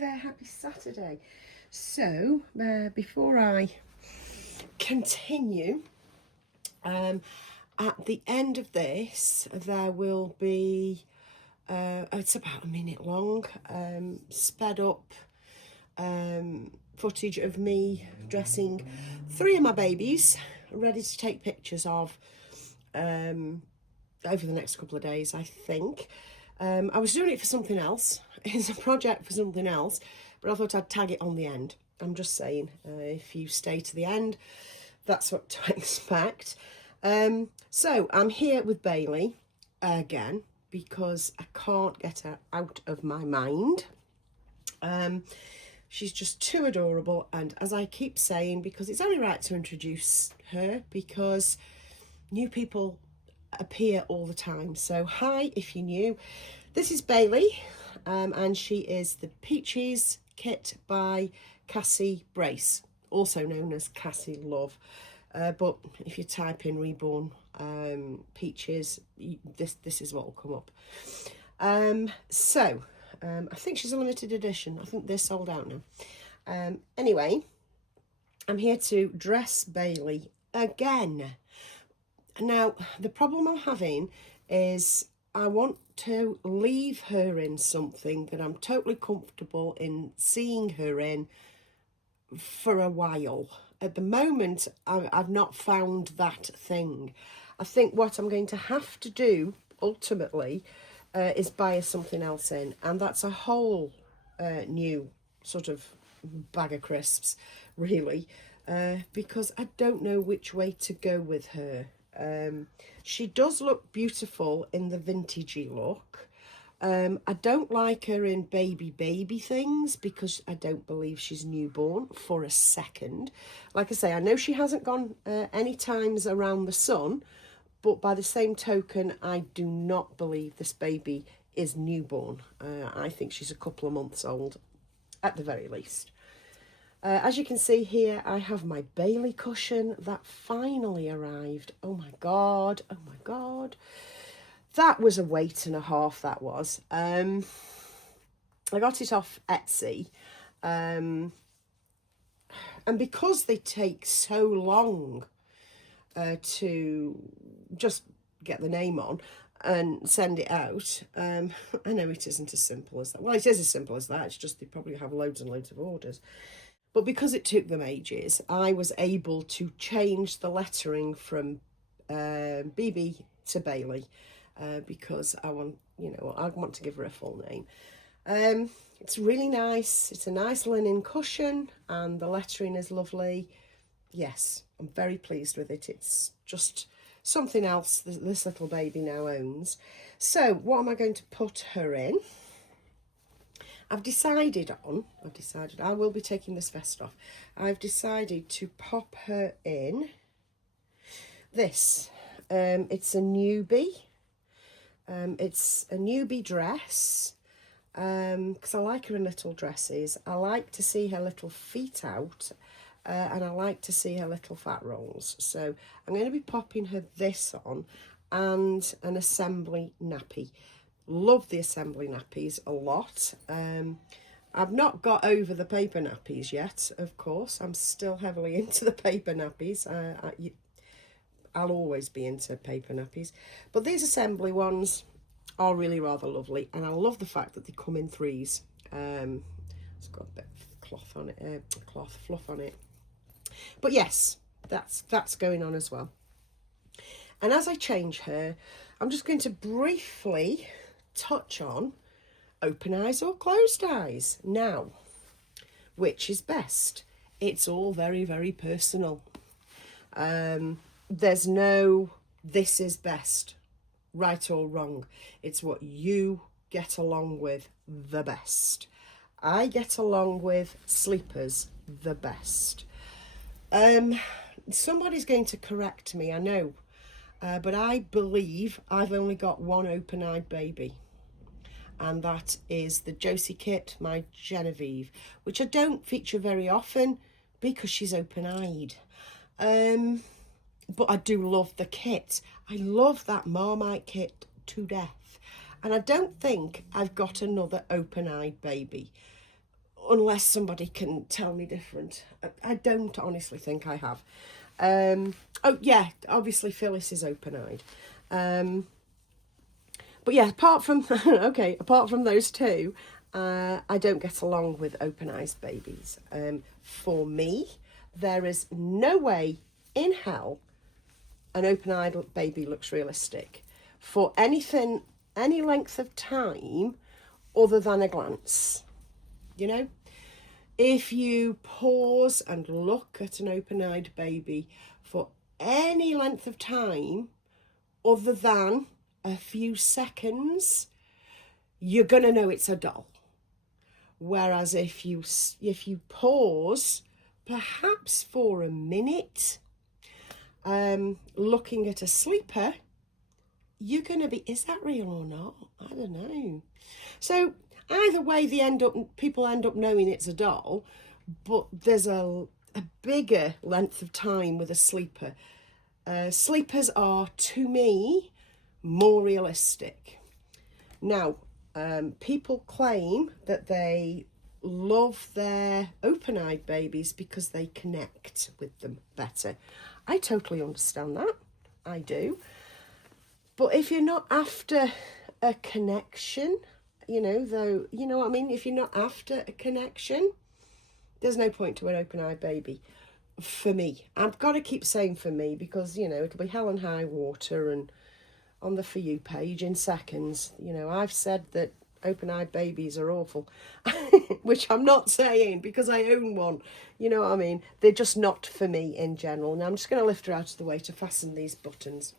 there, happy Saturday. So before I continue, at the end of this there will be it's about a minute long, sped up footage of me dressing 3 of my babies, ready to take pictures of over the next couple of days, I think. I was doing it for something else. It's a project for something else, but I thought I'd tag it on the end. I'm just saying, if you stay to the end, that's what to expect. So I'm here with Bailey again because I can't get her out of my mind. She's just too adorable, and as I keep saying, because it's only right to introduce her, because new people appear all the time. So hi, if you're new, this is Bailey, and she is the Peaches kit by Cassie Brace, also known as Cassie Love. But if you type in Reborn Peaches, this is what will come up. I think she's a limited edition. I think they're sold out now. Anyway, I'm here to dress Bailey again. Now, the problem I'm having is I want to leave her in something that I'm totally comfortable in seeing her in for a while. At the moment, I've not found that thing. I think what I'm going to have to do, ultimately, is buy her something else in. And that's a whole new sort of bag of crisps, really, because I don't know which way to go with her. She does look beautiful in the vintagey look. I don't like her in baby things because I don't believe she's newborn for a second. Like I say, I know she hasn't gone any times around the sun, but by the same token, I do not believe this baby is newborn. I think she's a couple of months old at the very least. As you can see here, I have my Bailey cushion that finally arrived. Oh my God, oh my God. That was a wait and a half, that was. I got it off Etsy. And because they take so long to just get the name on and send it out, I know it isn't as simple as that. Well, it is as simple as that. It's just they probably have loads and loads of orders. But because it took them ages, I was able to change the lettering from BB to Bailey, because I want to give her a full name. It's really nice. It's a nice linen cushion, and the lettering is lovely. Yes, I'm very pleased with it. It's just something else this little baby now owns. So what am I going to put her in? I've decided I will be taking this vest off. I've decided to pop her in this. It's a newbie. It's a newbie dress, because I like her in little dresses. I like to see her little feet out, and I like to see her little fat rolls. So I'm going to be popping her this on, and an assembly nappy. Love the assembly nappies a lot. I've not got over the paper nappies yet, of course. I'm still heavily into the paper nappies. I'll always be into paper nappies. But these assembly ones are really rather lovely. And I love the fact that they come in 3s. It's got a bit of cloth on it, cloth fluff on it. But yes, that's going on as well. And as I change her, I'm just going to briefly touch on open eyes or closed eyes. Now, which is best? It's all very, very personal. There's no this is best, right or wrong. It's what you get along with the best. I get along with sleepers the best. Somebody's going to correct me, I know. But I believe I've only got one open-eyed baby, and that is the Josie kit, my Genevieve, which I don't feature very often because she's open-eyed. But I do love the kit. I love that Marmite kit to death, and I don't think I've got another open-eyed baby. unless somebody can tell me different. I don't honestly think I have. Oh yeah, obviously Phyllis is open-eyed. But yeah, apart from okay, apart from those two, I don't get along with open-eyed babies. For me, there is no way in hell an open-eyed baby looks realistic for anything, any length of time other than a glance. You know, if you pause and look at an open-eyed baby for any length of time other than a few seconds, you're going to know it's a doll. Whereas if you pause perhaps for a minute, looking at a sleeper, you're going to be, is that real or not? I don't know. So either way, people end up knowing it's a doll, but there's a bigger length of time with a sleeper. Sleepers are, to me, more realistic. Now, people claim that they love their open-eyed babies because they connect with them better. I totally understand that. I do. But if you're not after a connection, you know what I mean? If you're not after a connection, there's no point to an open-eyed baby. For me. I've got to keep saying for me because, it'll be hell and high water and on the For You page in seconds. I've said that open-eyed babies are awful, which I'm not saying because I own one. You know what I mean? They're just not for me in general. Now I'm just going to lift her out of the way to fasten these buttons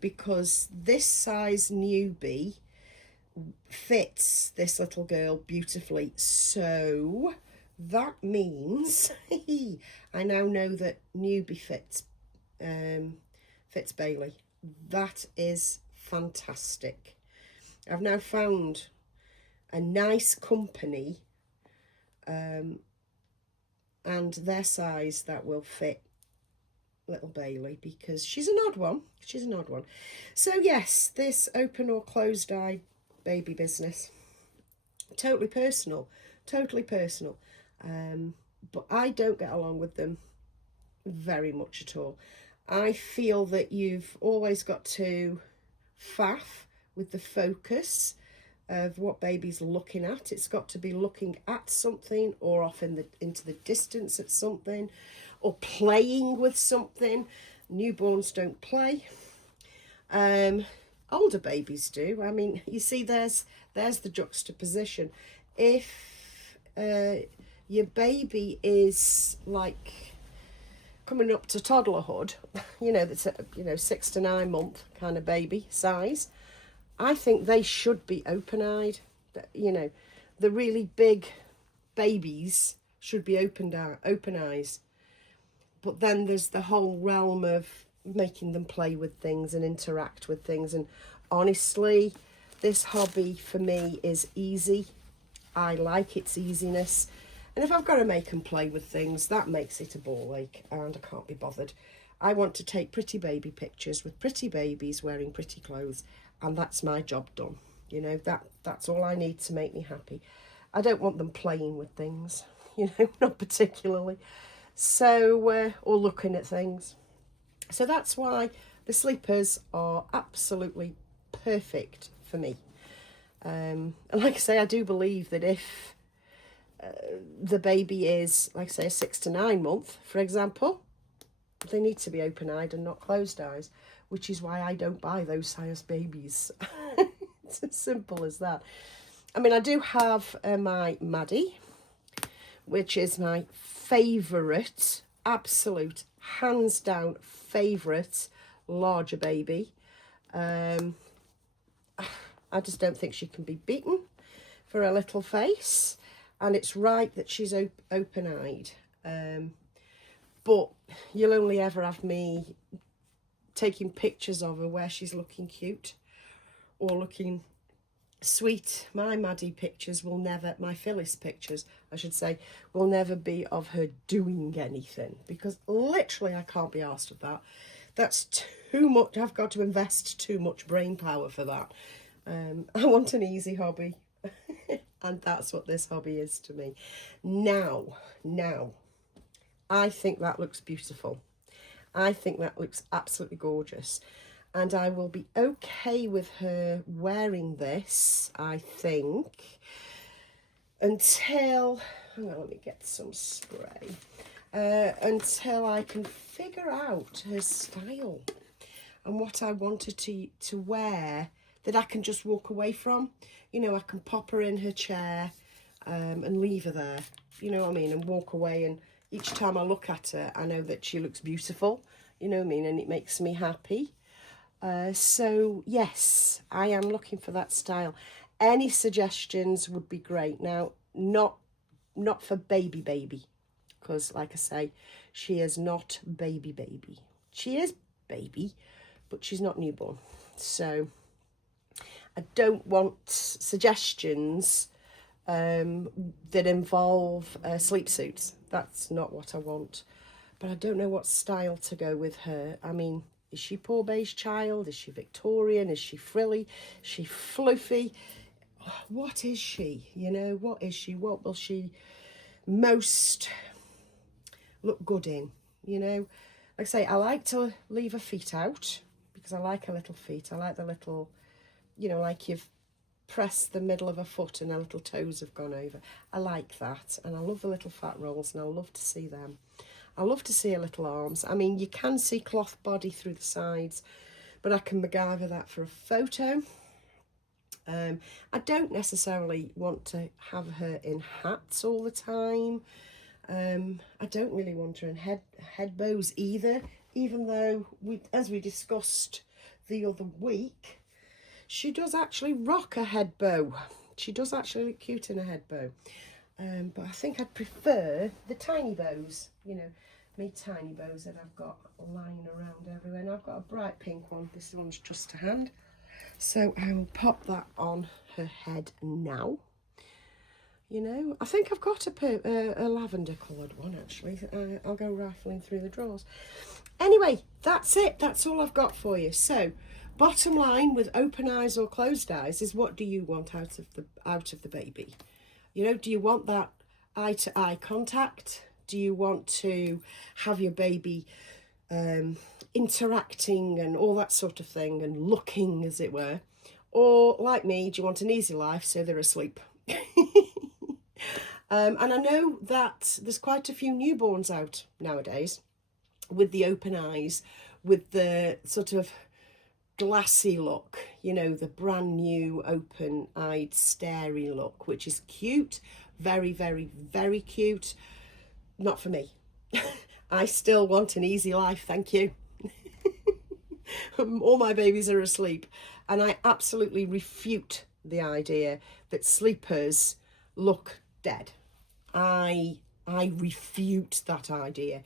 because this size newbie fits this little girl beautifully. So that means I now know that newbie fits Bailey. That is fantastic. I've now found a nice company and their size that will fit little Bailey because she's an odd one. So yes, this open or closed eye baby business, totally personal. But I don't get along with them very much at all. I feel that you've always got to faff with the focus of what baby's looking at. It's got to be looking at something or off into the distance at something or playing with something. Newborns don't play. Older babies do. I mean, you see, there's the juxtaposition. If your baby is like coming up to toddlerhood, that's a 6 to 9 month kind of baby size, I think they should be open-eyed. The really big babies should be open eyes. But then there's the whole realm of making them play with things and interact with things. And honestly, this hobby for me is easy. I like its easiness. And if I've got to make them play with things, that makes it a ball ache and I can't be bothered. I want to take pretty baby pictures with pretty babies wearing pretty clothes, and that's my job done. That's all I need to make me happy. I don't want them playing with things, not particularly. So, or looking at things. So that's why the sleepers are absolutely perfect for me. And like I say, I do believe that if the baby is, like I say, a 6 to 9 month, for example, they need to be open-eyed and not closed eyes, which is why I don't buy those size babies. It's as simple as that. I mean, I do have my Maddie, which is my favourite, absolute, hands down favourite larger baby. I just don't think she can be beaten for her little face. And it's right that she's open-eyed. But you'll only ever have me taking pictures of her where she's looking cute or looking sweet. My Maddie pictures will never, my Phyllis pictures, I should say, will never be of her doing anything. Because literally I can't be arsed with that. That's too much. I've got to invest too much brain power for that. I want an easy hobby. And that's what this hobby is to me. Now, I think that looks beautiful. I think that looks absolutely gorgeous. And I will be okay with her wearing this, I think, until, hang on, let me get some spray, until I can figure out her style and what I wanted to wear that I can just walk away from. You know, I can pop her in her chair and leave her there, you know what I mean, and walk away, and each time I look at her, I know that she looks beautiful, you know what I mean, and it makes me happy. So yes, I am looking for that style. Any suggestions would be great. Now, not for baby, because like I say, she is not baby. She is baby, but she's not newborn. So I don't want suggestions that involve sleep suits. That's not what I want. But I don't know what style to go with her. I mean, is she poor beige child? Is she Victorian? Is she frilly? Is she fluffy? What is she? You know, what is she? What will she most look good in? You know, like I say, I like to leave her feet out because I like her little feet. I like the little, you know, like you've pressed the middle of her foot and her little toes have gone over. I like that, and I love the little fat rolls, and I love to see them. I love to see her little arms. I mean, you can see cloth body through the sides, but I can MacGyver that for a photo. I don't necessarily want to have her in hats all the time. I don't really want her in head bows either, even though, as we discussed the other week, she does actually rock a head bow. She does actually look cute in a head bow. But I think I'd prefer the tiny bows, you know, me tiny bows that I've got lying around everywhere. And I've got a bright pink one. This one's just to hand. So I will pop that on her head now. You know, I think I've got a lavender coloured one, actually. I'll go rifling through the drawers. Anyway, that's it. That's all I've got for you. So, bottom line with open eyes or closed eyes is, what do you want out of the baby? You know, do you want that eye-to-eye contact? Do you want to have your baby interacting and all that sort of thing and looking, as it were? Or, like me, do you want an easy life so they're asleep? And I know that there's quite a few newborns out nowadays with the open eyes, with the sort of glassy look, you know, the brand new open-eyed starey look, which is cute, very, very, very cute. Not for me. I still want an easy life, thank you. All my babies are asleep, and I absolutely refute the idea that sleepers look dead. I refute that idea.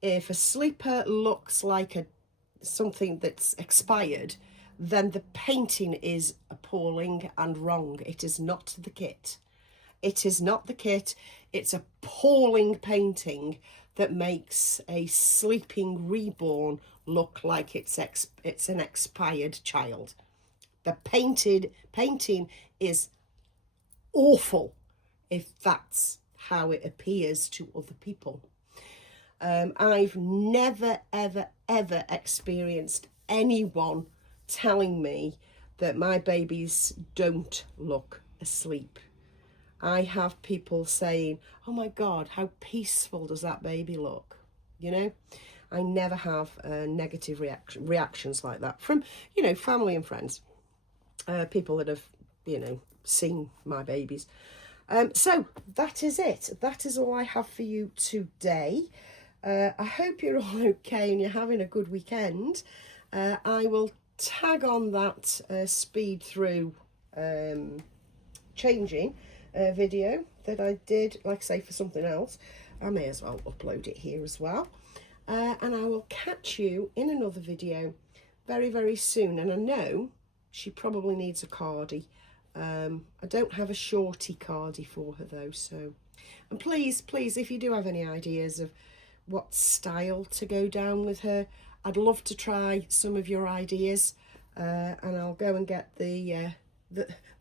If a sleeper looks like something that's expired, then the painting is appalling and wrong. It is not the kit. It is not the kit. It's appalling painting that makes a sleeping reborn look like it's an expired child. The painting is awful if that's how it appears to other people. I've never, ever, ever experienced anyone telling me that my babies don't look asleep. I have people saying, oh my God, how peaceful does that baby look? You know, I never have negative reactions like that from, you know, family and friends, people that have, you know, seen my babies. So that is it. That is all I have for you today. I hope you're all okay and you're having a good weekend. I will tag on that speed through changing video that I did, like I say, for something else. I may as well upload it here as well. And I will catch you in another video very, very soon. And I know she probably needs a cardie. I don't have a shorty cardie for her though, so, and please, if you do have any ideas of what style to go down with her, I'd love to try some of your ideas, and I'll go and get the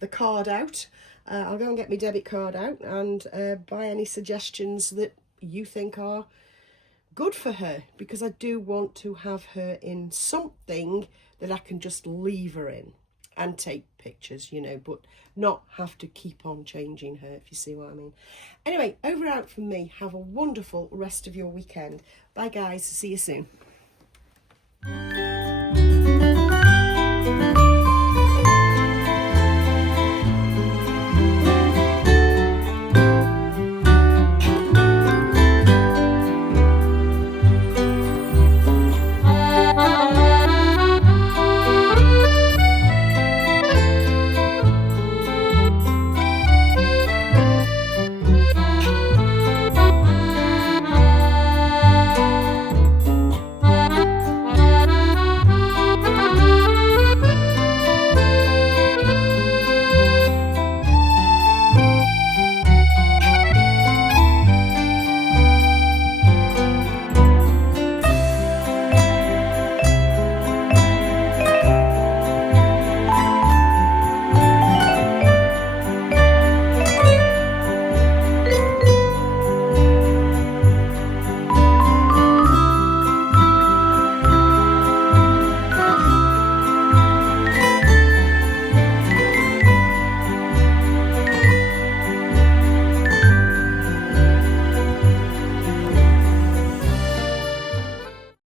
card out I'll go and get my debit card out and buy any suggestions that you think are good for her, because I do want to have her in something that I can just leave her in and take pictures, you know, but not have to keep on changing her, if you see what I mean. Anyway, over and out from me. Have a wonderful rest of your weekend. Bye guys, see you soon.